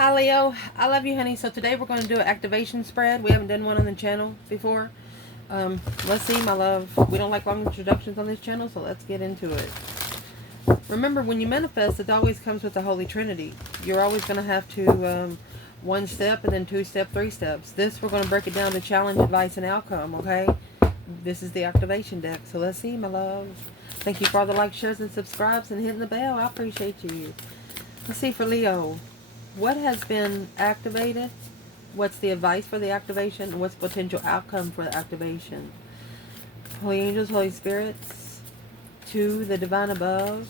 Hi Leo, I love you honey. So today we're going to do an activation spread. We haven't done one on the channel before. Let's see my love. We don't like long introductions on this channel, so let's get into it. Remember, when you manifest, it always comes with the Holy Trinity. You're always going to have to one step and then two step, three steps. This we're going to break it down to challenge, advice, and outcome, okay? This is the activation deck. So let's see my love. Thank you for all the likes, shares, and subscribes and hitting the bell. I appreciate you. Let's see for Leo. What has been activated? What's the advice for the activation? What's the potential outcome for the activation? Holy angels, Holy spirits, to the divine above,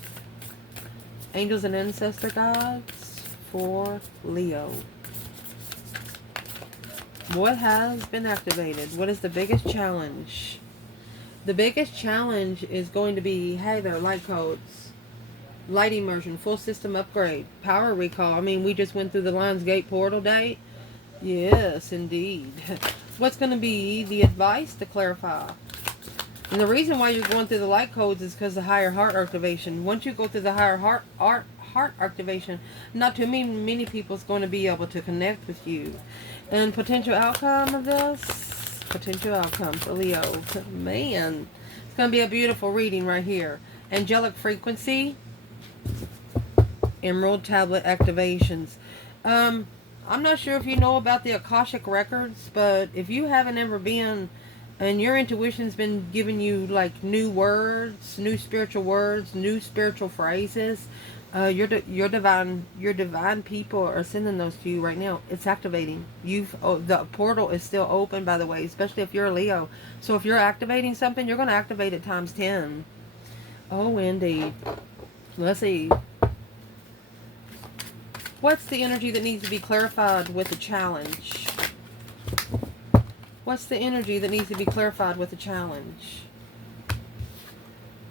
angels and ancestor gods for Leo. What has been activated? What is the biggest challenge? The biggest challenge is going to be, hey there, light codes. Light immersion, full system upgrade, power recall. I mean, we just went through the Lionsgate portal date. Yes, indeed. What's going to be the advice to clarify? And the reason why you're going through the light codes is because the higher heart activation. Once you go through the higher heart activation, not too many people is going to be able to connect with you. And potential outcome of this? Potential outcome for Leo. Man, it's going to be a beautiful reading right here. Angelic frequency. Emerald tablet activations. I'm not sure if you know about the Akashic records, but if you haven't ever been, and your intuition's been giving you like new words, new spiritual phrases, your divine people are sending those to you right now. It's activating. The portal is still open, by the way, especially if you're a Leo. So if you're activating something, you're going to activate it times 10. Oh, indeed. Let's see. What's the energy that needs to be clarified with the challenge? What's the energy that needs to be clarified with the challenge?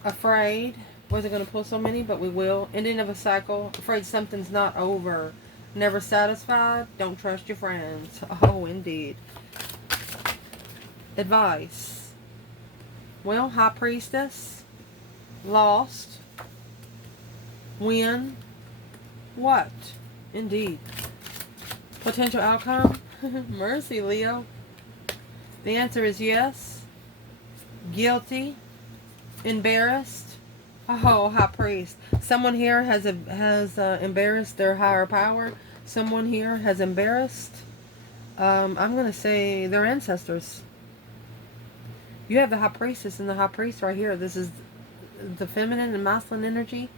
Afraid. Wasn't going to pull so many, but we will. Ending of a cycle. Afraid something's not over. Never satisfied. Don't trust your friends. Oh, indeed. Advice. Well, High Priestess. Lost. Win. What? Indeed. Potential outcome? Mercy, Leo. The answer is yes. Guilty. Embarrassed. Oh, High Priest. Someone here has embarrassed their higher power. Someone here has embarrassed, I'm going to say, their ancestors. You have the High Priestess and the High Priest right here. This is the feminine and masculine energy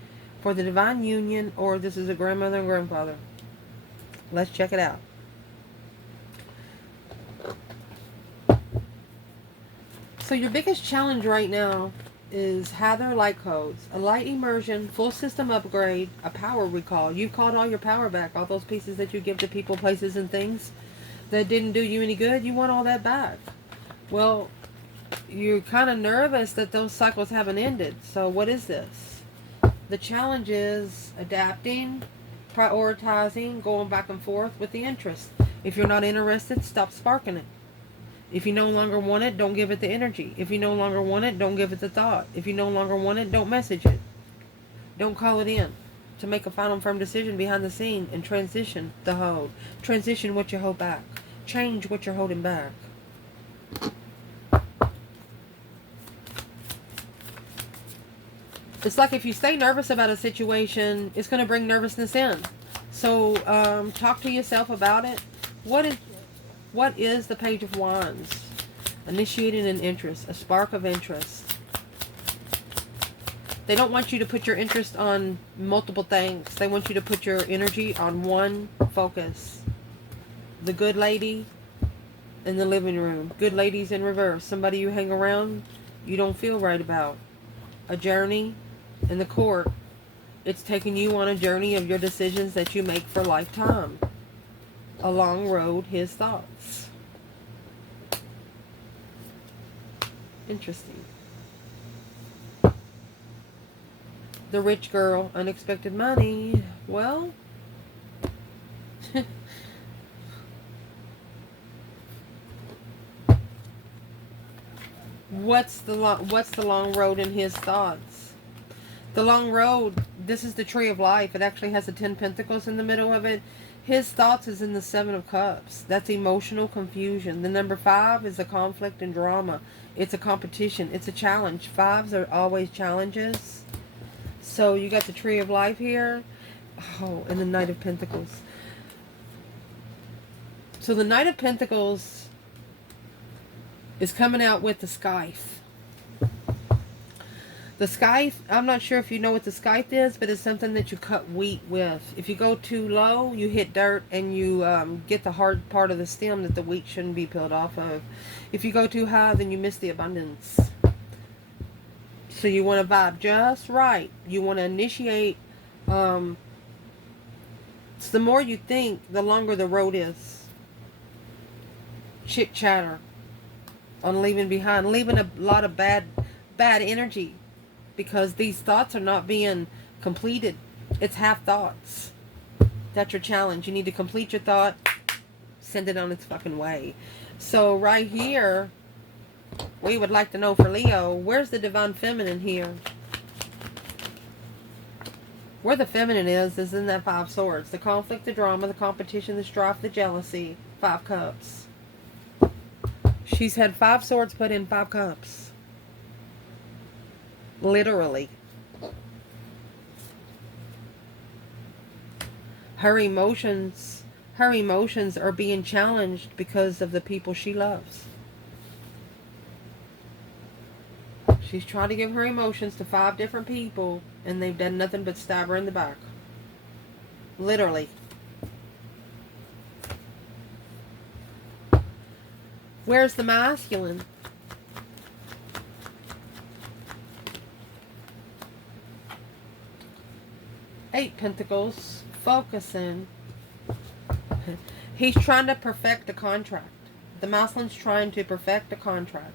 for the divine union, or this is a grandmother and grandfather. Let's check it out. So your biggest challenge right now is Heather light codes, a light immersion, full system upgrade, a power recall. You've called all your power back, all those pieces that you give to people, places, and things that didn't do you any good. You want all that back. Well, you're kind of nervous that those cycles haven't ended. So what is this? The challenge is adapting, prioritizing, going back and forth with the interest. If you're not interested, stop sparking it. If you no longer want it, don't give it the energy. If you no longer want it, don't give it the thought. If you no longer want it, don't message it. Don't call it in. To make a final firm decision behind the scene and transition the hold. Transition what you hold back. Change what you're holding back. It's like if you stay nervous about a situation, it's going to bring nervousness in. So talk to yourself about it. What is the Page of Wands? Initiating an interest, a spark of interest. They don't want you to put your interest on multiple things. They want you to put your energy on one focus. The good lady in the living room. Good ladies in reverse. Somebody you hang around you don't feel right about. A journey in the court. It's taking you on a journey of your decisions that you make for lifetime. A long road, his thoughts. Interesting. The rich girl, unexpected money. Well, what's the long road in his thoughts? The long road, this is the tree of life. It actually has the 10 pentacles in the middle of it. His thoughts is in the 7 of cups. That's emotional confusion. The number 5 is a conflict and drama. It's a competition. It's a challenge. 5s are always challenges. So you got the tree of life here. Oh, and the Knight of Pentacles. So the Knight of Pentacles is coming out with the scythe. The scythe, I'm not sure if you know what the scythe is, but it's something that you cut wheat with. If you go too low, you hit dirt and you get the hard part of the stem that the wheat shouldn't be peeled off of. If you go too high, then you miss the abundance. So you want to vibe just right. You want to initiate. So the more you think, the longer the road is. Chit chatter on leaving behind, leaving a lot of bad energy. Because these thoughts are not being completed. It's half thoughts. That's your challenge. You need to complete your thought. Send it on its fucking way. So right here, we would like to know for Leo, where's the divine feminine here? Where the feminine is in that 5 swords. The conflict, the drama, the competition, the strife, the jealousy. 5 cups. She's had 5 swords put in 5 cups. Literally. Her emotions are being challenged because of the people she loves. She's trying to give her emotions to 5 different people, and they've done nothing but stab her in the back. Literally. Where's the masculine? Eight Pentacles, focusing. He's trying to perfect a contract. The masculine's trying to perfect a contract.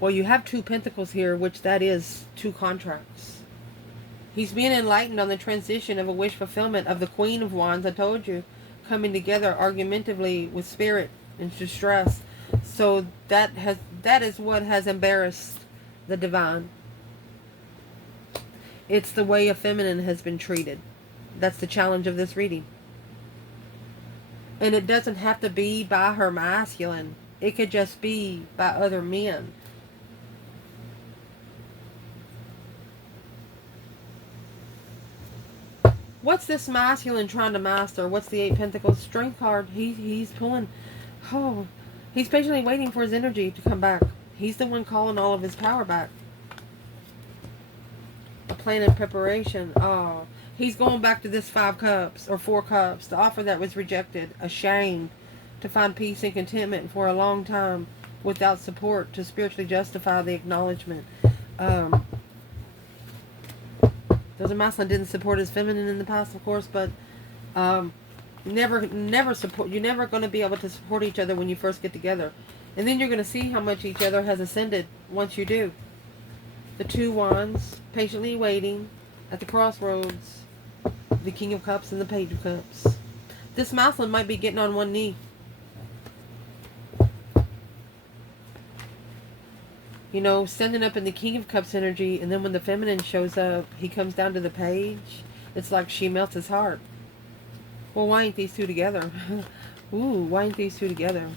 Well, you have 2 Pentacles here, which that is 2 contracts. He's being enlightened on the transition of a wish fulfillment of the Queen of Wands, I told you, coming together argumentatively with spirit and distress. So that is what has embarrassed the divine. It's the way a feminine has been treated. That's the challenge of this reading. And it doesn't have to be by her masculine. It could just be by other men. What's this masculine trying to master? What's the 8 Pentacles? Strength card. He's pulling. Oh, he's patiently waiting for his energy to come back. He's the one calling all of his power back. A plan in preparation. Oh, he's going back to this 5 cups or 4 cups. The offer that was rejected. Ashamed to find peace and contentment for a long time without support to spiritually justify the acknowledgement. The masculine didn't support his feminine in the past, of course, but never support. You're never going to be able to support each other when you first get together, and then you're going to see how much each other has ascended once you do. The 2 Wands, patiently waiting at the crossroads. The King of Cups and the Page of Cups. This masculine might be getting on one knee. You know, standing up in the King of Cups energy, and then when the feminine shows up, he comes down to the Page. It's like she melts his heart. Well, why ain't these 2 together? Ooh, why ain't these 2 together?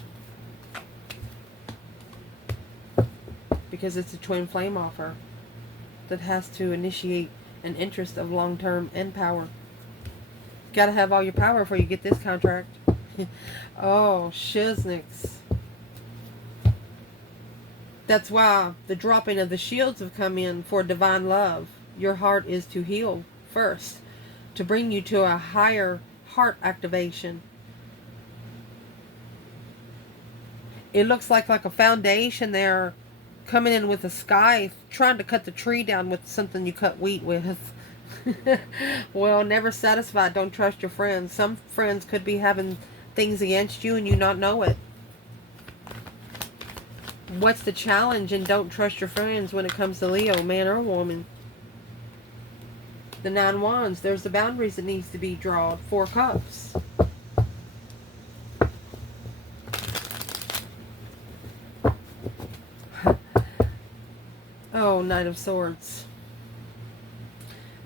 Because it's a twin flame offer that has to initiate an interest of long-term and power. Gotta have all your power before you get this contract. Oh, shiznicks. That's why the dropping of the shields have come in for divine love. Your heart is to heal first, to bring you to a higher heart activation. It looks like a foundation there, coming in with a scythe, trying to cut the tree down with something you cut wheat with. Well, never satisfied. Don't trust your friends. Some friends could be having things against you and you not know it. What's the challenge in don't trust your friends when it comes to Leo, man or woman? The 9 Wands, there's the boundaries that needs to be drawn. 4 Cups. Oh, Knight of Swords.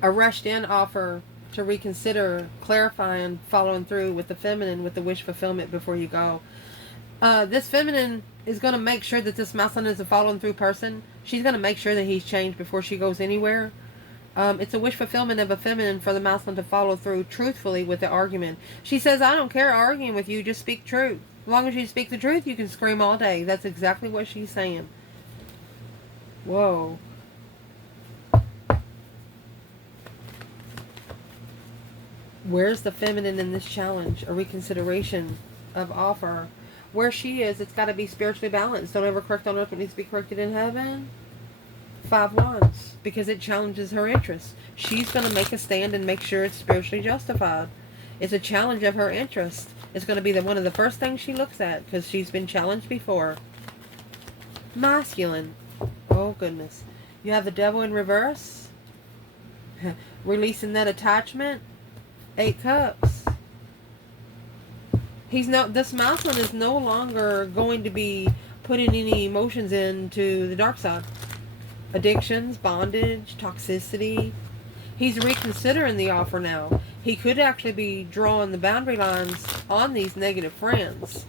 A rushed in offer to reconsider, clarifying, following through with the feminine, with the wish fulfillment before you go. This feminine is going to make sure that this masculine is a following through person. She's going to make sure that he's changed before she goes anywhere. It's a wish fulfillment of a feminine for the masculine to follow through truthfully with the argument. She says, I don't care arguing with you, just speak truth. As long as you speak the truth, you can scream all day. That's exactly what she's saying. Whoa. Where's the feminine in this challenge? A reconsideration of offer. Where she is, it's got to be spiritually balanced. Don't ever correct on earth what needs to be corrected in heaven. 5 Wands. Because it challenges her interests. She's going to make a stand and make sure it's spiritually justified. It's a challenge of her interest. It's going to be one of the first things she looks at, because she's been challenged before. Masculine. Oh, goodness. You have the devil in reverse. Releasing that attachment. 8 Cups. This masculine is no longer going to be putting any emotions into the dark side. Addictions, bondage, toxicity. He's reconsidering the offer now. He could actually be drawing the boundary lines on these negative friends.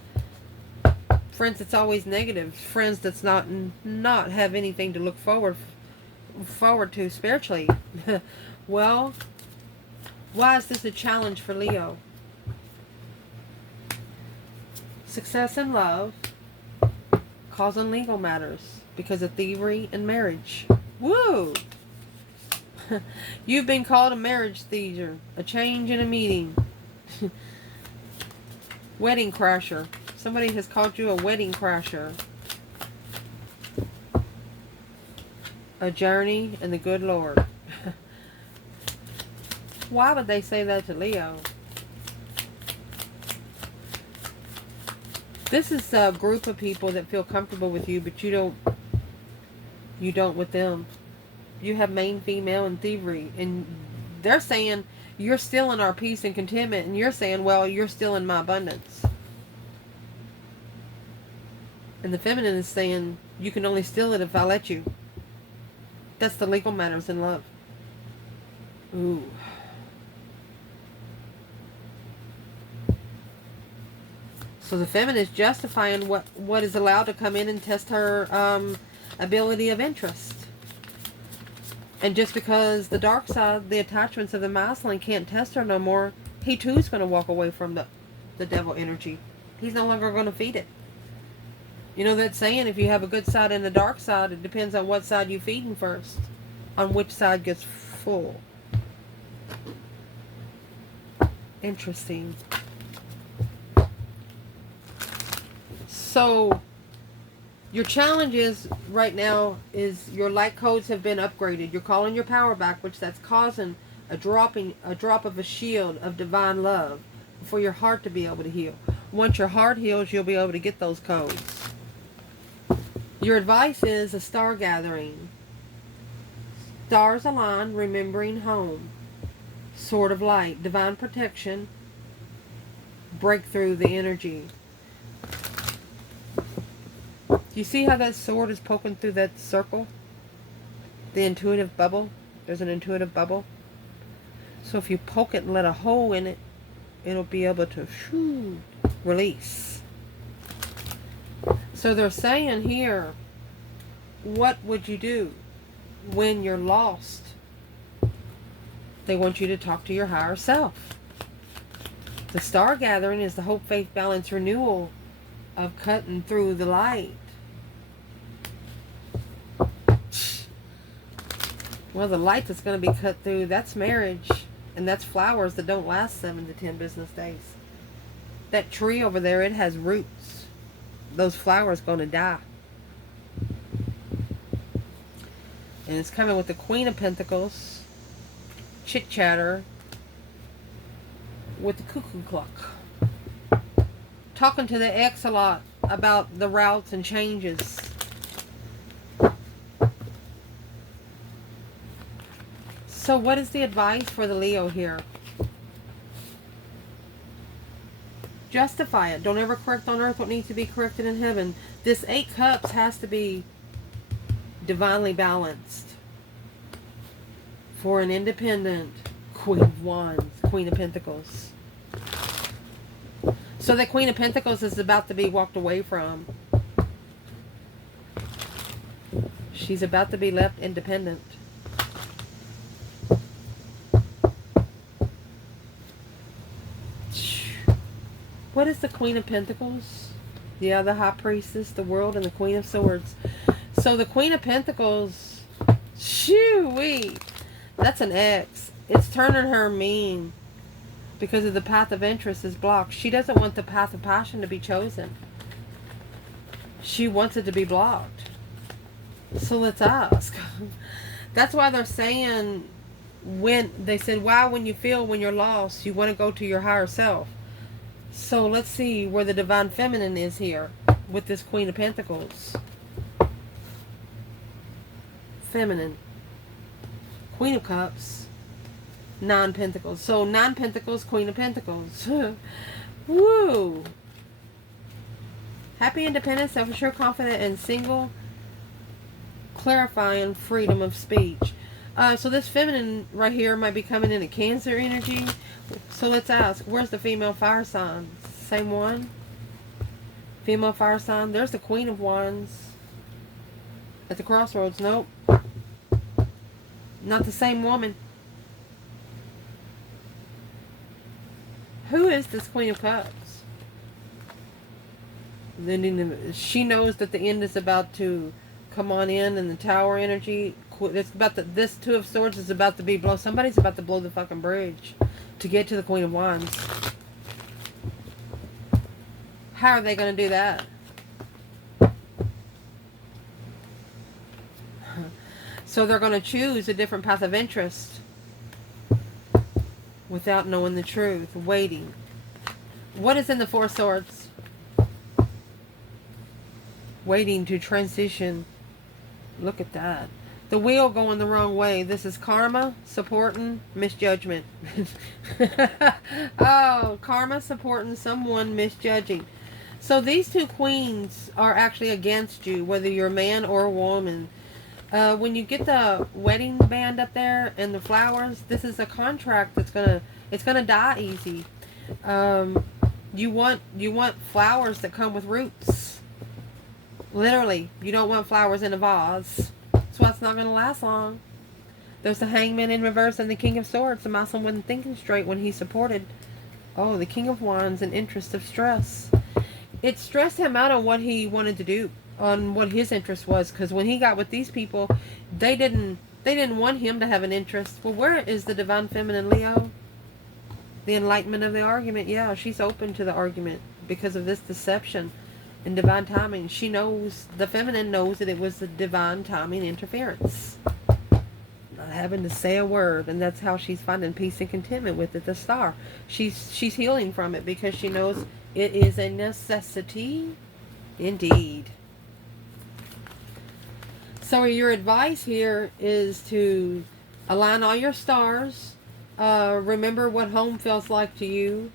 Friends that's always negative. Friends that's not have anything to look forward to spiritually. Well, why is this a challenge for Leo? Success in love, causing legal matters because of thievery and marriage. Woo! You've been called a marriage thiever, a change in a meeting. Wedding crasher. Somebody has called you a wedding crasher. A journey in the good Lord. Why would they say that to Leo? This is a group of people that feel comfortable with you, but you don't with them. You have main, female, and thievery. And they're saying, you're still in our peace and contentment. And you're saying, well, you're still in my abundance. And the feminine is saying, you can only steal it if I let you. That's the legal matters in love. Ooh. So the feminine is justifying what is allowed to come in and test her ability of interest. And just because the dark side, the attachments of the masculine can't test her no more, he too is going to walk away from the devil energy. He's no longer going to feed it. You know that saying, if you have a good side and a dark side, it depends on what side you feeding first. On which side gets full. Interesting. So, your challenge is, right now, is your light codes have been upgraded. You're calling your power back, which that's causing a drop of a shield of divine love for your heart to be able to heal. Once your heart heals, you'll be able to get those codes. Your advice is a star gathering. Stars align, remembering home. Sword of light, divine protection. Break through the energy. Do you see how that sword is poking through that circle? The intuitive bubble. There's an intuitive bubble. So if you poke it and let a hole in it, it'll be able to release. So they're saying here, what would you do when you're lost? They want you to talk to your higher self. The star gathering is the hope, faith, balance, renewal of cutting through the light. Well, the light that's going to be cut through, that's marriage. And that's flowers that don't last 7 to 10 business days. That tree over there, it has roots. Those flowers going to die. And it's coming with the Queen of Pentacles. Chit-chatter. With the cuckoo clock. Talking to the ex a lot about the routes and changes. So what is the advice for the Leo here? Justify it. Don't ever correct on earth what needs to be corrected in heaven. This 8 Cups has to be divinely balanced for an independent Queen of Wands, Queen of Pentacles. So the Queen of Pentacles is about to be walked away from. She's about to be left independent. What is the Queen of Pentacles? Yeah, the High Priestess, the World, and the Queen of Swords. So the Queen of Pentacles, shoo-wee, that's an X. It's turning her mean because of the path of interest is blocked. She doesn't want the path of passion to be chosen. She wants it to be blocked. So let's ask. That's why they're saying, when they said, why when you feel when you're lost, you want to go to your higher self. So let's see where the Divine Feminine is here with this Queen of Pentacles. Feminine. Queen of Cups. 9 Pentacles. So 9 Pentacles, Queen of Pentacles. Woo! Happy, independent, self-assured, confident, and single. Clarifying freedom of speech. So this feminine right here might be coming in a Cancer energy. So let's ask, where's the female fire sign? Same one? Female fire sign. There's the Queen of Wands. At the crossroads. Nope. Not the same woman. Who is this Queen of Cups? Then she knows that the end is about to come on in, and the Tower energy. It's about this Two of Swords is about to be blown. Somebody's about to blow the fucking bridge to get to the Queen of Wands. How are they going to do that? So they're going to choose a different path of interest without knowing the truth, waiting. What is in the Four of Swords? Waiting to transition. Look at that. The wheel going the wrong way. This is karma, supporting, misjudgment. Oh, karma, supporting, someone misjudging. So these two queens are actually against you, whether you're a man or a woman. When you get the wedding band up there and the flowers, this is a contract that's gonna die easy. You want flowers that come with roots. Literally, you don't want flowers in a vase. That's why it's not going to last long. There's the Hangman in reverse and the King of Swords. The Muslim wasn't thinking straight when he supported. Oh, the King of Wands, an interest of stress. It stressed him out on what he wanted to do, on what his interest was. Because when he got with these people, they didn't want him to have an interest. Well, where is the Divine Feminine, Leo? The enlightenment of the argument. Yeah, she's open to the argument because of this deception. In divine timing, she knows, the feminine knows that it was the divine timing interference. Not having to say a word, and that's how she's finding peace and contentment with it. The Star. She's healing from it because she knows it is a necessity. Indeed. So your advice here is to align all your stars. Remember what home feels like to you,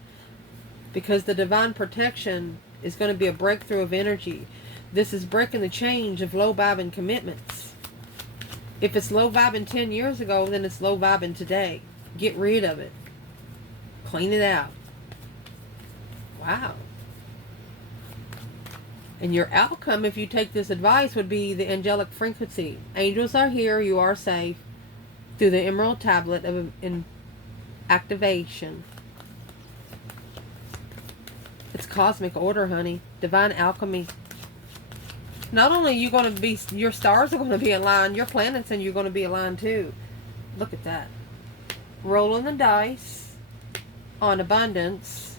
because the divine protection is going to be a breakthrough of energy. This is breaking the change of low vibing commitments. If it's low vibing 10 years ago, then it's low vibing today. Get rid of it. Clean it out. Wow. And your outcome, if you take this advice, would be the angelic frequency. Angels are here. You are safe. Through the emerald tablet of activation. It's cosmic order, honey. Divine alchemy. Not only are you going to be, your stars are going to be aligned, your planets and you're going to be aligned too. Look at that. Rolling the dice on abundance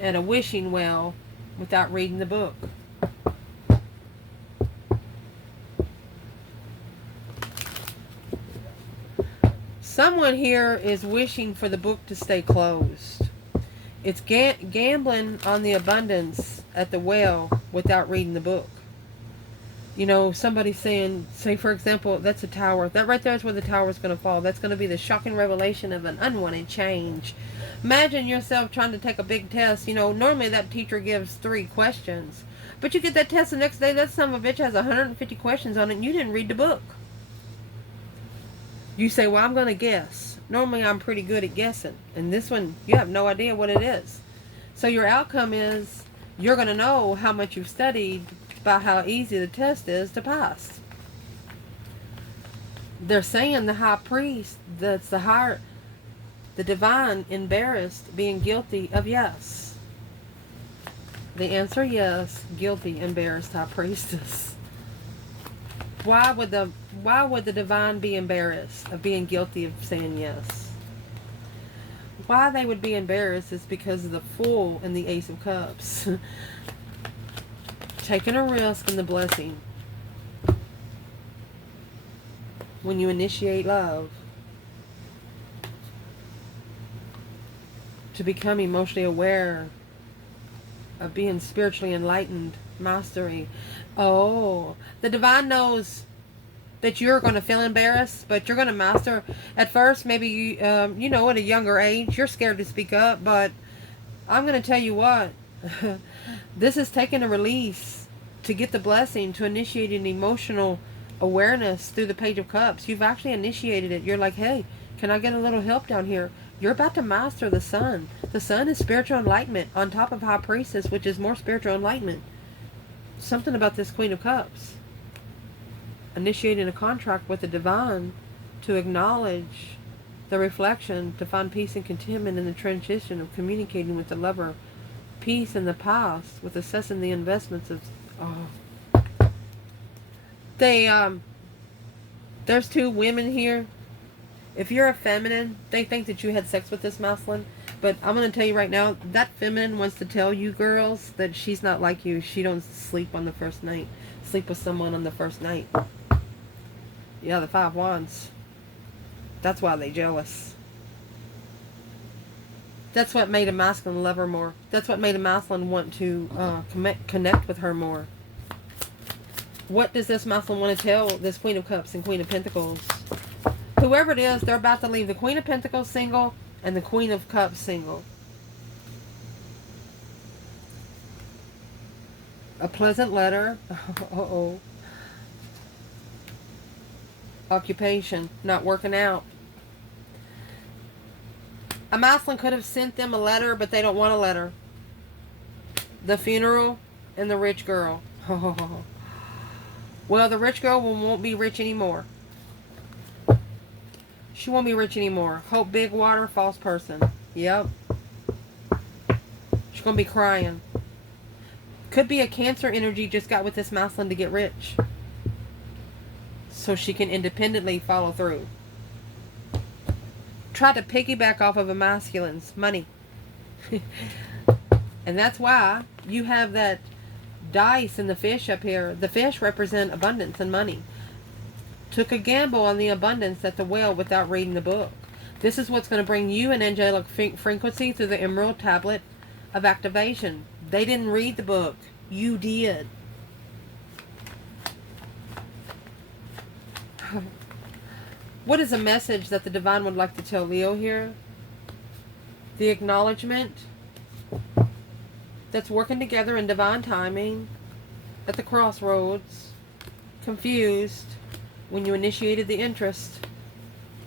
and a wishing well without reading the book. Someone here is wishing for the book to stay closed. It's gambling on the abundance at the well without reading the book. You know, somebody saying, say for example, that's a tower. That right there is where the tower is going to fall. That's going to be the shocking revelation of an unwanted change. Imagine yourself trying to take a big test. You know, normally that teacher gives 3 questions. But you get that test the next day, that son of a bitch has 150 questions on it, and you didn't read the book. You say, well, I'm going to guess. Normally, I'm pretty good at guessing. And this one, you have no idea what it is. So your outcome is, you're going to know how much you've studied by how easy the test is to pass. They're saying the high priest, that's the divine, embarrassed, being guilty of yes. The answer, yes, guilty, embarrassed high priestess. Why would the divine be embarrassed of being guilty of saying yes? Why they would be embarrassed is because of the Fool and the Ace of Cups. Taking a risk in the blessing. When you initiate love, to become emotionally aware of being spiritually enlightened, mastery. Oh, the divine knows that you're going to feel embarrassed, but you're going to master. At first, maybe you at a younger age, you're scared to speak up, but I'm going to tell you what, this is taking a release to get the blessing, to initiate an emotional awareness through the Page of Cups. You've actually initiated it. You're like, hey, can I get a little help down here? You're about to master the sun. The sun is spiritual enlightenment on top of High Priestess, which is more spiritual enlightenment. Something about this Queen of Cups. Initiating a contract with the divine to acknowledge the reflection, to find peace and contentment in the transition of communicating with the lover. Peace in the past with assessing the investments of... There's two women here. If you're a feminine, they think that you had sex with this masculine. But I'm going to tell you right now, that feminine wants to tell you girls that she's not like you. She don't sleep on the first night. Sleep with someone on the first night. Yeah, the 5 Wands. That's why they jealous. That's what made a masculine love her more. That's what made a masculine want to connect with her more. What does this masculine want to tell this Queen of Cups and Queen of Pentacles? Whoever it is, they're about to leave the Queen of Pentacles single and the Queen of Cups single. A pleasant letter. Uh-oh. Occupation. Not working out. A masculine could have sent them a letter, but they don't want a letter. The funeral and the rich girl. Well, the rich girl won't be rich anymore. She won't be rich anymore. Hope big water, false person. Yep. She's going to be crying. Could be a Cancer energy just got with this masculine to get rich. So she can independently follow through. Try to piggyback off of a masculine's money. And that's why you have that dice and the fish up here. The fish represent abundance and money. Took a gamble on the abundance at the well without reading the book. This is what's going to bring you an angelic frequency through the Emerald Tablet of Activation. They didn't read the book. You did. What is a message that the divine would like to tell Leo here? The acknowledgement that's working together in divine timing at the crossroads, confused, when you initiated the interest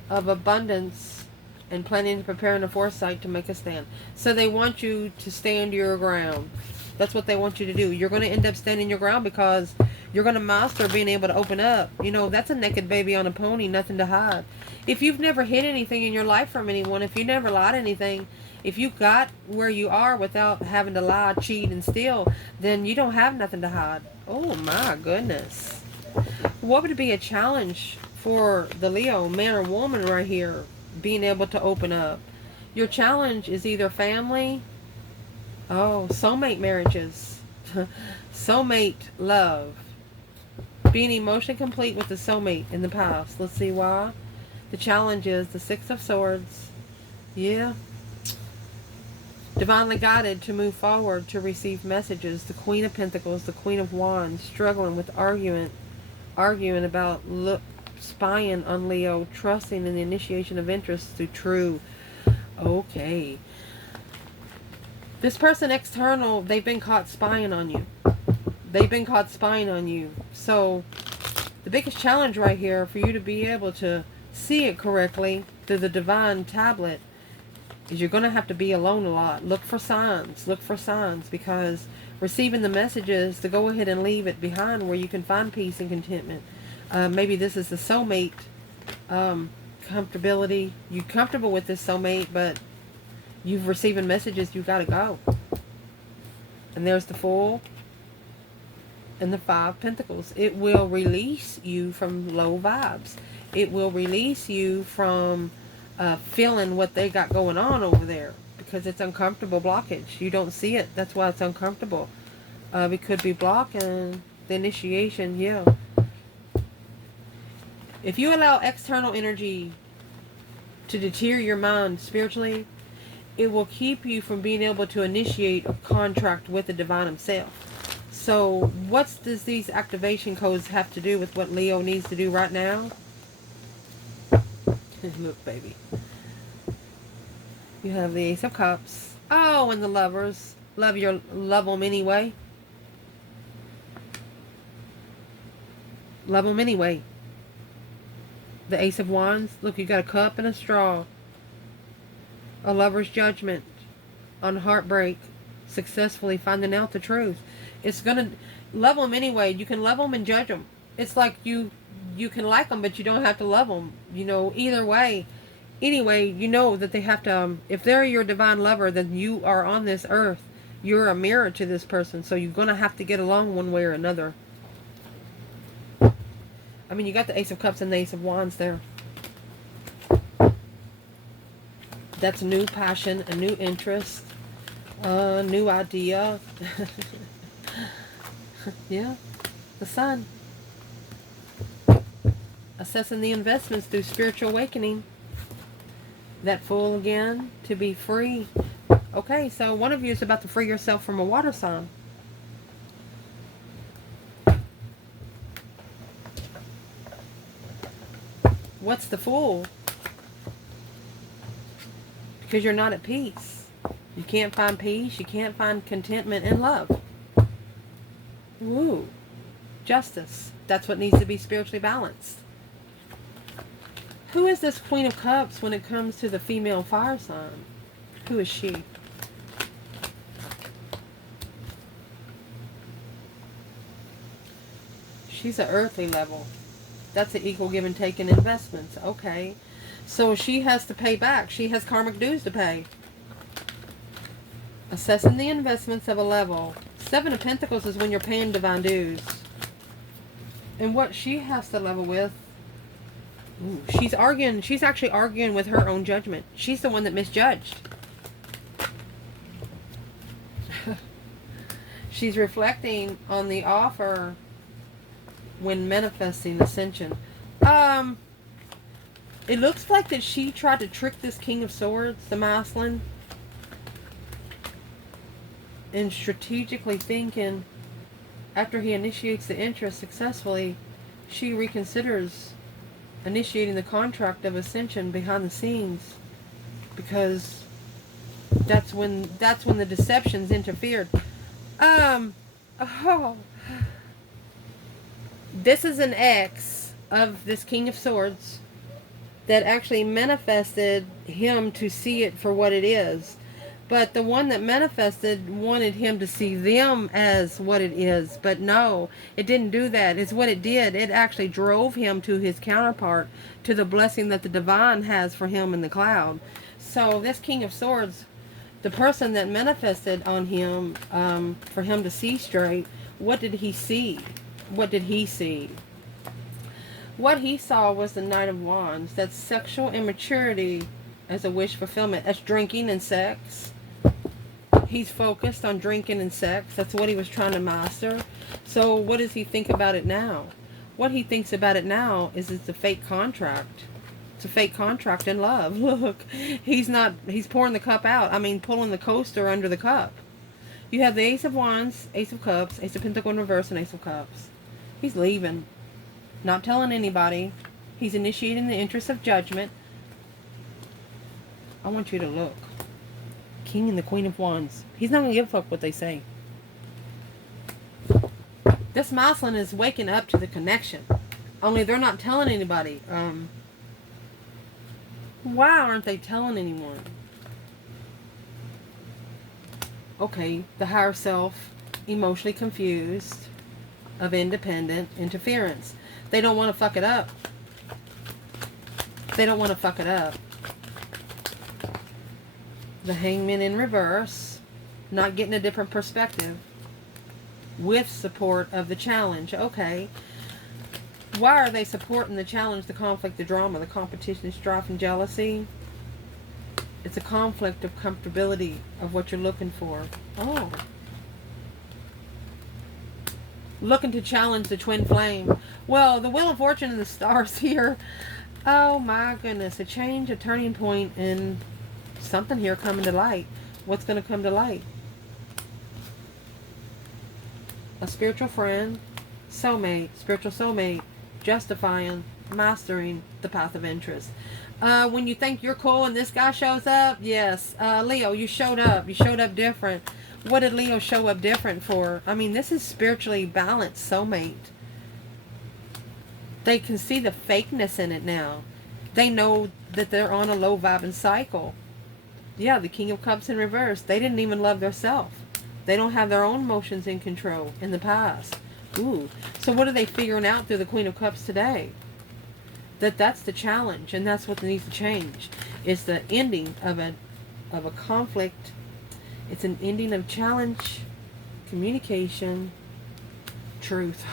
of abundance and planning to prepare in a foresight to make a stand. So they want you to stand your ground. That's what they want you to do. You're going to end up standing your ground because you're going to master being able to open up. You know, that's a naked baby on a pony, nothing to hide. If you've never hid anything in your life from anyone, if you never lied anything, if you got where you are without having to lie, cheat, and steal, then you don't have nothing to hide. Oh my goodness. What would be a challenge for the Leo, man or woman right here, being able to open up? Your challenge is either family, soulmate marriages, soulmate love, being emotionally complete with the soulmate in the past. Let's see why. The challenge is the 6 of Swords. Yeah. Divinely guided to move forward, to receive messages. The Queen of Pentacles, the Queen of Wands, struggling with arguing about spying on Leo, trusting in the initiation of interest through true. Okay. This person external, they've been caught spying on you. They've been caught spying on you. So the biggest challenge right here for you to be able to see it correctly through the divine tablet is you're going to have to be alone a lot. Look for signs. Look for signs, because receiving the messages to go ahead and leave it behind where you can find peace and contentment. Maybe this is the soulmate comfortability. You're comfortable with this soulmate, but you've receiving messages. You got to go. And there's the Fool and the Five Pentacles. It will release you from low vibes. It will release you from feeling what they got going on over there, because it's uncomfortable blockage. You don't see it. That's why it's uncomfortable. It could be blocking the initiation. Yeah. If you allow external energy to deter your mind spiritually, it will keep you from being able to initiate a contract with the divine himself. So what does these activation codes have to do with what Leo needs to do right now? Look, baby. You have the Ace of Cups. Oh, and the Lovers. Love them anyway. Love them anyway. The Ace of Wands. Look, you got a cup and a straw. A lover's judgment on heartbreak. Successfully finding out the truth. It's going to love them anyway. You can love them and judge them. It's like you can like them, but you don't have to love them. You know, either way. Anyway, you know that they have to, if they're your divine lover, then you are on this earth. You're a mirror to this person. So you're going to have to get along one way or another. I mean, you got the Ace of Cups and the Ace of Wands there. That's a new passion, a new interest, a new idea. Yeah, the Sun. Assessing the investments through spiritual awakening. That Fool again, to be free. Okay, so one of you is about to free yourself from a water sign. What's the Fool? Because you're not at peace. You can't find peace. You can't find contentment and love. Woo. Justice. That's what needs to be spiritually balanced. Who is this Queen of Cups when it comes to the female fire sign? Who is she? She's an earthly level. That's an equal give and take in investments. Okay. So she has to pay back. She has karmic dues to pay. Assessing the investments of a level. Seven of Pentacles is when you're paying divine dues. And what she has to level with. Ooh, she's arguing. She's actually arguing with her own judgment. She's the one that misjudged. She's reflecting on the offer when manifesting ascension. It looks like that she tried to trick this King of Swords, the masculine, and strategically thinking after he initiates the interest successfully, she reconsiders initiating the contract of ascension behind the scenes, because that's when the deceptions interfered. This is an ex of this King of Swords that actually manifested him to see it for what it is. But the one that manifested wanted him to see them as what it is. But no, it didn't do that. It's what it did. It actually drove him to his counterpart, to the blessing that the divine has for him in the cloud. So this King of Swords, the person that manifested on him, for him to see straight, what did he see? What did he see? What he saw was the Knight of Wands. That's sexual immaturity as a wish fulfillment. That's drinking and sex. He's focused on drinking and sex. That's what he was trying to master. So what does he think about it now? What he thinks about it now is it's a fake contract. It's a fake contract in love. Look, he's pouring the cup out. I mean, pulling the coaster under the cup. You have the Ace of Wands, Ace of Cups, Ace of Pentacles in reverse, and Ace of Cups. He's leaving. Not telling anybody. He's initiating the interest of judgment. I want you to look. King and the Queen of Wands. He's not going to give a fuck what they say. This masculine is waking up to the connection. Only they're not telling anybody. Why aren't they telling anyone? Okay, the higher self, emotionally confused, of independent interference. They don't want to fuck it up. They don't want to fuck it up. The hangman in reverse, not getting a different perspective, with support of the challenge. Okay, why are they supporting the challenge, the conflict, the drama, the competition, strife, and jealousy? It's a conflict of comfortability of what you're looking for. Oh. Looking to challenge the twin flame. Well, the Wheel of Fortune and the stars here. Oh my goodness. A change, a turning point, and something here coming to light. What's going to come to light? A spiritual friend, soulmate, spiritual soulmate, justifying, mastering the path of interest. When you think you're cool and this guy shows up, yes, Leo, you showed up. You showed up different. What did Leo show up different for? I mean, this is spiritually balanced soulmate. They can see the fakeness in it now. They know that they're on a low vibing cycle. Yeah, the King of Cups in reverse. They didn't even love themselves. They don't have their own emotions in control in the past. Ooh. So what are they figuring out through the Queen of Cups today? That's the challenge, and that's what needs to change. It's the ending of a conflict. It's an ending of challenge, communication, truth.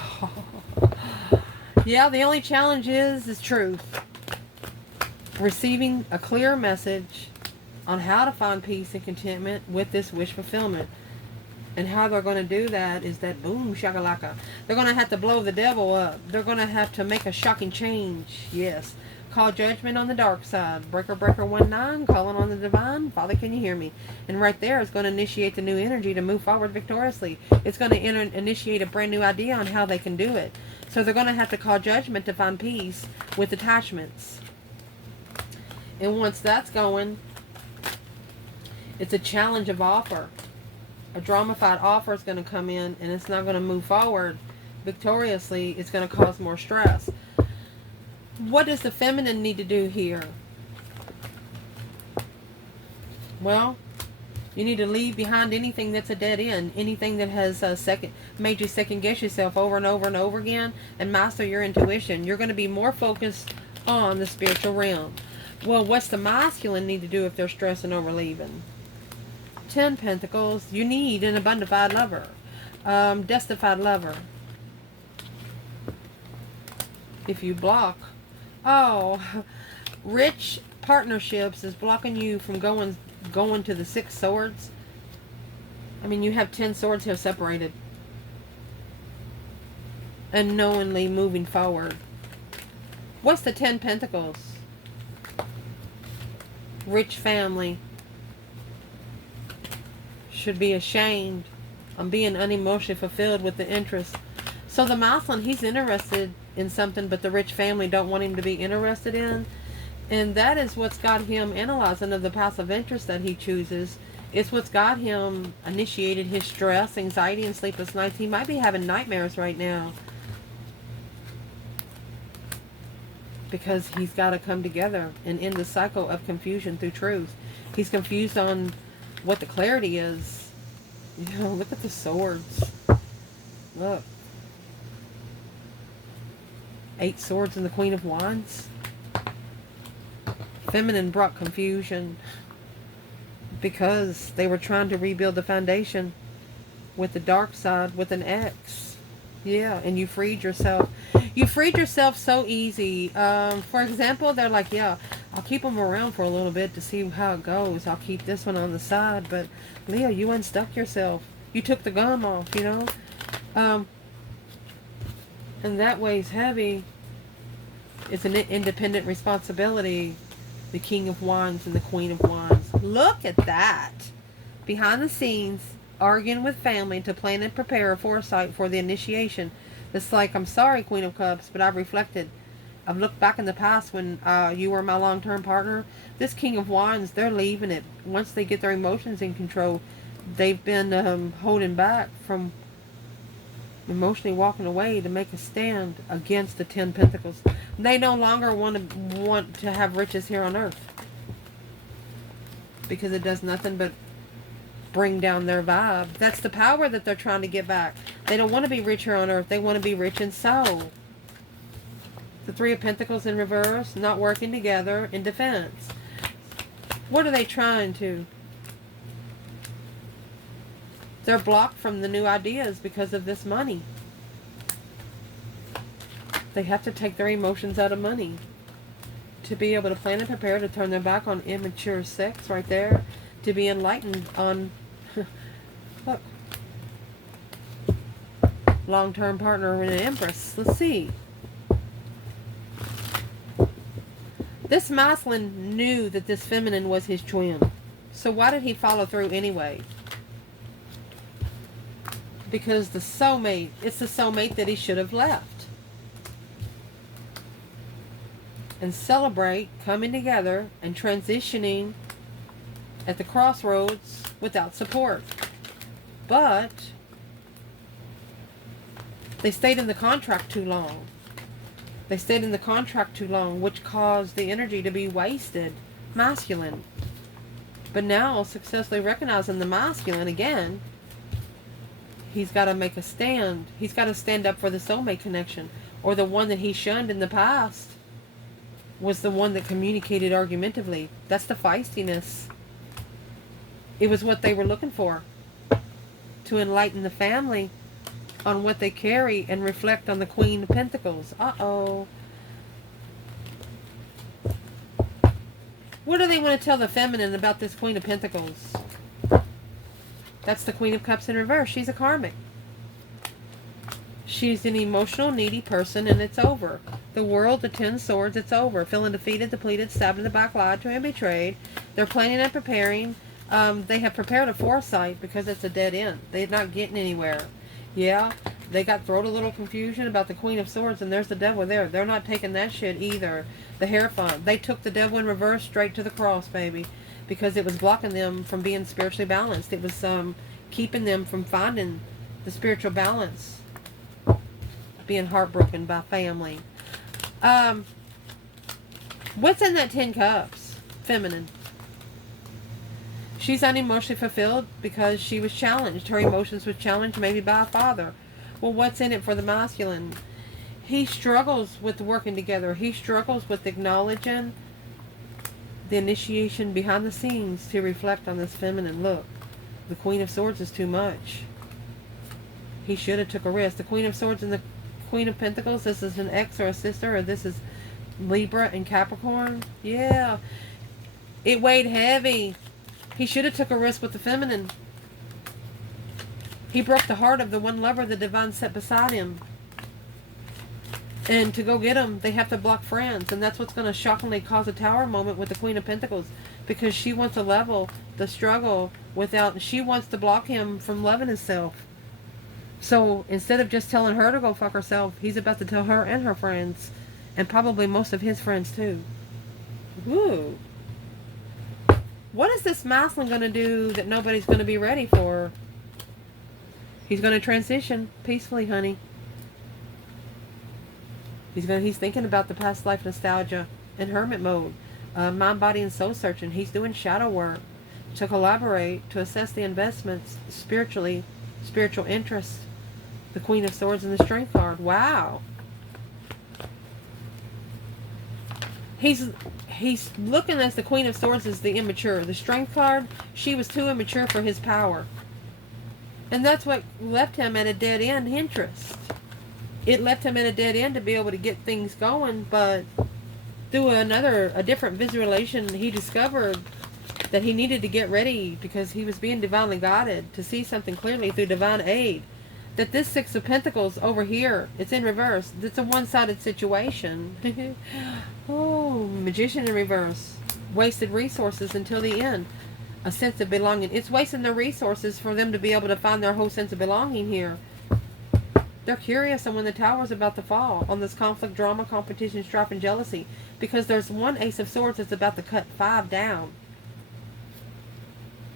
Yeah, the only challenge is truth. Receiving a clear message on how to find peace and contentment with this wish fulfillment. And how they're going to do that is that boom shakalaka. They're going to have to blow the devil up. They're going to have to make a shocking change. Yes. Call judgment on the dark side. Breaker 19, calling on the divine. Father, can you hear me? And right there is going to initiate the new energy to move forward victoriously. It's going to initiate a brand new idea on how they can do it. So they're going to have to call judgment to find peace with attachments. And once that's going, it's a challenge of offer. A dramified offer is going to come in, and it's not going to move forward victoriously. It's going to cause more stress. What does the feminine need to do here? Well, you need to leave behind anything that's a dead end, anything that has made you second guess yourself over and over and over again, and master your intuition. You're going to be more focused on the spiritual realm. Well, what's the masculine need to do if they're stressing over leaving? 10 Pentacles. You need an abundified lover, destified lover. If you block, rich partnerships is blocking you from going to the 6 swords. I mean, you have 10 swords here separated, and knowingly moving forward. What's the 10 Pentacles? Rich family. Should be ashamed on being unemotionally fulfilled with the interest. So the masculine, he's interested in something, but the rich family don't want him to be interested in. And that is what's got him analyzing of the passive interest that he chooses. It's what's got him initiated his stress, anxiety, and sleepless nights. He might be having nightmares right now, because he's got to come together and end the cycle of confusion through truth. He's confused on what the clarity is. You know, look at the swords. Look. 8 swords and the Queen of Wands. Feminine brought confusion because they were trying to rebuild the foundation with the dark side with an X. Yeah, and you freed yourself. You freed yourself so easy. For example, they're like, yeah, I'll keep them around for a little bit to see how it goes. I'll keep this one on the side. But, Leo, you unstuck yourself. You took the gum off, you know. And that weighs heavy. It's an independent responsibility. The King of Wands and the Queen of Wands. Look at that. Behind the scenes, arguing with family to plan and prepare a foresight for the initiation. It's like, I'm sorry, Queen of Cups, but I've reflected. I've looked back in the past when you were my long-term partner. This King of Wands, they're leaving it. Once they get their emotions in control, they've been holding back from emotionally walking away to make a stand against the 10 Pentacles. They no longer want to have riches here on earth, because it does nothing but bring down their vibe. That's the power that they're trying to get back. They don't want to be rich here on earth. They want to be rich in soul. The Three of Pentacles in reverse, not working together in defense. What are they trying to? They're blocked from the new ideas because of this money. They have to take their emotions out of money to be able to plan and prepare to turn their back on immature sex right there, to be enlightened on look, long-term partner and an empress. Let's see. This masculine knew that this feminine was his twin. So why did he follow through anyway? Because the soulmate, it's the soulmate that he should have left. And celebrate coming together and transitioning at the crossroads without support. But they stayed in the contract too long. They stayed in the contract too long, which caused the energy to be wasted. Masculine. But now, successfully recognizing the masculine again, he's got to make a stand. He's got to stand up for the soulmate connection. Or the one that he shunned in the past was the one that communicated argumentatively. That's the feistiness. It was what they were looking for. To enlighten the family on what they carry and reflect on the Queen of Pentacles. Uh-oh. What do they want to tell the feminine about this Queen of Pentacles? That's the Queen of Cups in reverse. She's a karmic. She's an emotional, needy person, and it's over. The world, the 10 swords, it's over. Feeling defeated, depleted, stabbed in the back, lied to, and betrayed. They're planning and preparing. They have prepared a foresight because it's a dead end. They're not getting anywhere. Yeah, they got thrown a little confusion about the Queen of Swords, and there's the devil there. They're not taking that shit either. The Hierophant. They took the devil in reverse straight to the cross, baby, because it was blocking them from being spiritually balanced. It was keeping them from finding the spiritual balance, being heartbroken by family. What's in that 10 Cups? Feminine. She's unemotionally fulfilled because she was challenged. Her emotions were challenged maybe by a father. Well, what's in it for the masculine? He struggles with working together. He struggles with acknowledging the initiation behind the scenes to reflect on this feminine look. The Queen of Swords is too much. He should have took a risk. The Queen of Swords and the Queen of Pentacles, this is an ex or a sister, or this is Libra and Capricorn. Yeah. It weighed heavy. He should have took a risk with the feminine. He broke the heart of the one lover the divine set beside him. And to go get him, they have to block friends. And that's what's going to shockingly cause a tower moment with the Queen of Pentacles. Because she wants to level the struggle without... She wants to block him from loving himself. So instead of just telling her to go fuck herself, he's about to tell her and her friends. And probably most of his friends too. Woo. What is this masculine going to do that nobody's going to be ready for? He's going to transition peacefully, honey. He's thinking about the past life nostalgia in hermit mode. Mind, body, and soul searching. He's doing shadow work to collaborate, to assess the investments spiritually, spiritual interests. The Queen of Swords and the Strength card. Wow. He's looking as the Queen of Swords as the immature. The Strength card, she was too immature for his power. And that's what left him at a dead end interest. It left him at a dead end to be able to get things going, but through a different visualization, he discovered that he needed to get ready because he was being divinely guided to see something clearly through divine aid. That this Six of Pentacles over here, it's in reverse. It's a one-sided situation. Oh, Magician in reverse. Wasted resources until the end. A sense of belonging. It's wasting their resources for them to be able to find their whole sense of belonging here. They're curious on when the tower's about to fall. On this conflict, drama, competition, strife, and jealousy. Because there's one Ace of Swords that's about to cut 5 down.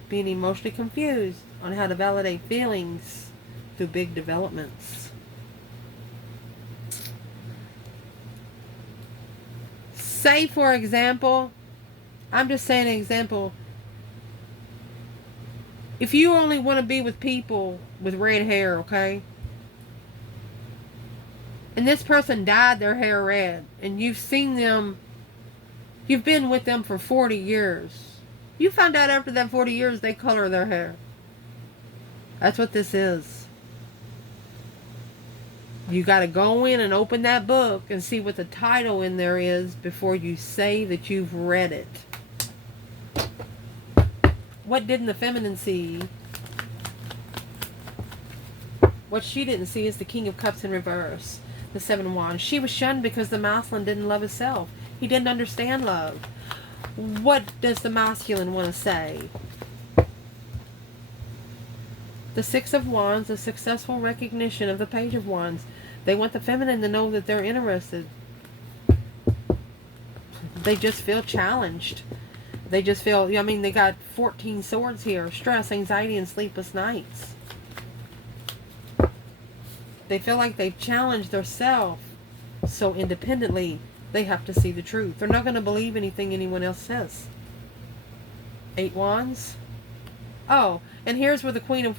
Being emotionally confused on how to validate feelings through big developments. Say, for example, I'm just saying an example. If you only want to be with people with red hair, okay? And this person dyed their hair red, and you've seen them, you've been with them for 40 years. You found out after that 40 years they color their hair. That's what this is. You got to go in and open that book and see what the title in there is before you say that you've read it. What didn't the feminine see? What she didn't see is the King of Cups in reverse. The Seven of Wands. She was shunned because the masculine didn't love himself. He didn't understand love. What does the masculine want to say? The Six of Wands, the successful recognition of the Page of Wands. They want the feminine to know that they're interested. They just feel challenged. They just feel, I mean, they got 14 swords here. Stress, anxiety, and sleepless nights. They feel like they've challenged themselves so independently they have to see the truth. They're not going to believe anything anyone else says. 8 Wands. Oh, and here's where the Queen of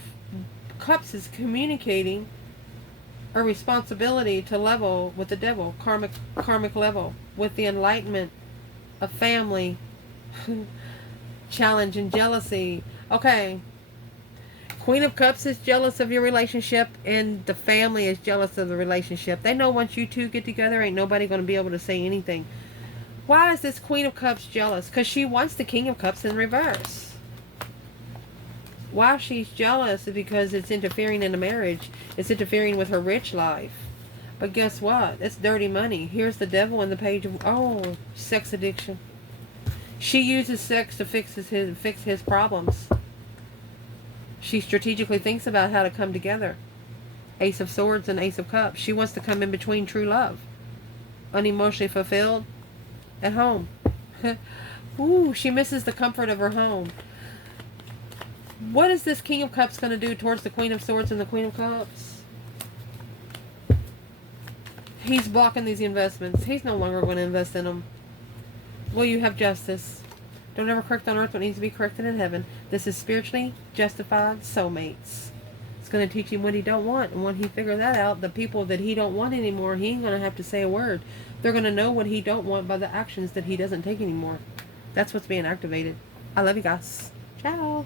Cups is communicating a responsibility to level with the devil, karmic level, with the enlightenment of family, challenge and jealousy. Okay. Queen of Cups is jealous of your relationship, and the family is jealous of the relationship. They know once you two get together, ain't nobody going to be able to say anything. Why is this Queen of Cups jealous? Because she wants the King of Cups in reverse. Why she's jealous is because it's interfering in the marriage. It's interfering with her rich life. But guess what? It's dirty money. Here's the devil and the Page of... Oh, sex addiction. She uses sex to fix his problems. She strategically thinks about how to come together. Ace of Swords and Ace of Cups. She wants to come in between true love. Unemotionally fulfilled at home. Ooh, she misses the comfort of her home. What is this King of Cups going to do towards the Queen of Swords and the Queen of Cups? He's blocking these investments. He's no longer going to invest in them. Will you have justice? Don't ever correct on earth what needs to be corrected in heaven. This is spiritually justified soulmates. It's going to teach him what he don't want. And when he figures that out, the people that he don't want anymore, he ain't going to have to say a word. They're going to know what he don't want by the actions that he doesn't take anymore. That's what's being activated. I love you guys. Ciao.